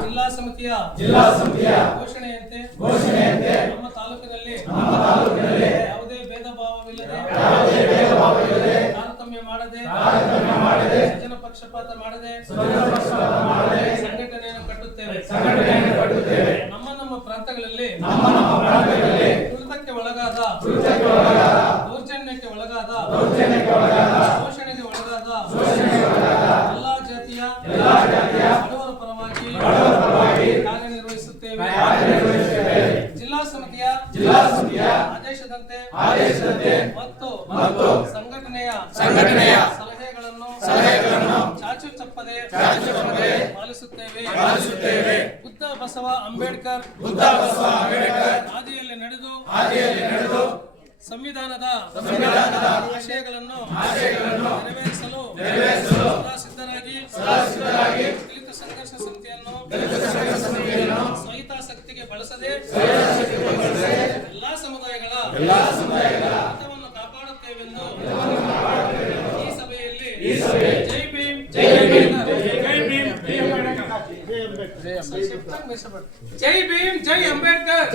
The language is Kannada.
ಜಿಲ್ಲಾ ಸಮಿತಿಯ ಘೋಷಣೆಯಂತೆ ನಮ್ಮ ತಾಲೂಕಿನಲ್ಲಿ ಯಾವುದೇ ಭೇದ ಭಾವವಿಲ್ಲದೆ ತಾರತಮ್ಯ ಮಾಡದೆ ಸಜ್ಜನ ಪಕ್ಷಪಾತ ಮಾಡದೆ ಸಂಘಟನೆಯನ್ನು ಕಟ್ಟುತ್ತೇವೆ. ನಮ್ಮ ಪ್ರಾಂತಗಳಲ್ಲಿ ತುಳಿತಕ್ಕೆ ಒಳಗಾದ ದೌರ್ಜನ್ಯಕ್ಕೆ ಒಳಗಾದ ಶೋಷಣೆಗೆ ಒಳಗಾದ ಎಲ್ಲಾ ಜಾತಿಯ ಬಡವರ ಪರವಾಗಿ ಕಾರ್ಯನಿರ್ವಹಿಸುತ್ತೇವೆ. ಜಿಲ್ಲಾ ಸಮಿತಿಯ ಆದೇಶದಂತೆ ಮತ್ತು ಸಂಘಟನೆಯ ಸಲಹೆಗಳನ್ನು ಚಾಚು ತಪ್ಪದೆ ಪಾಲಿಸುತ್ತೇವೆ. ಬುದ್ಧ ಬಸವ ಅಂಬೇಡ್ಕರ್ ಹಾದಿಯಲ್ಲಿ ನಡೆದು ಸಂವಿಧಾನದ ಆಶಯಗಳನ್ನು ನೆರವೇರಿಸಲು ಸದಾ ಸಿದ್ಧರಾಗಿ ದಲಿತ ಸಂಘರ್ಷ ಸಮಿತಿಯನ್ನು ಸ್ವಹಿತಾಸಕ್ತಿಗೆ ಬಳಸದೆ ಎಲ್ಲಾ ಸಮುದಾಯಗಳ ಹಿತವನ್ನು ಕಾಪಾಡುತ್ತೇವೆಂದು ಈ ಸಭೆಯಲ್ಲಿ ಜೈ ಭೀಮ್ ಜೈ ಅಂಬೇಡ್ಕರ್.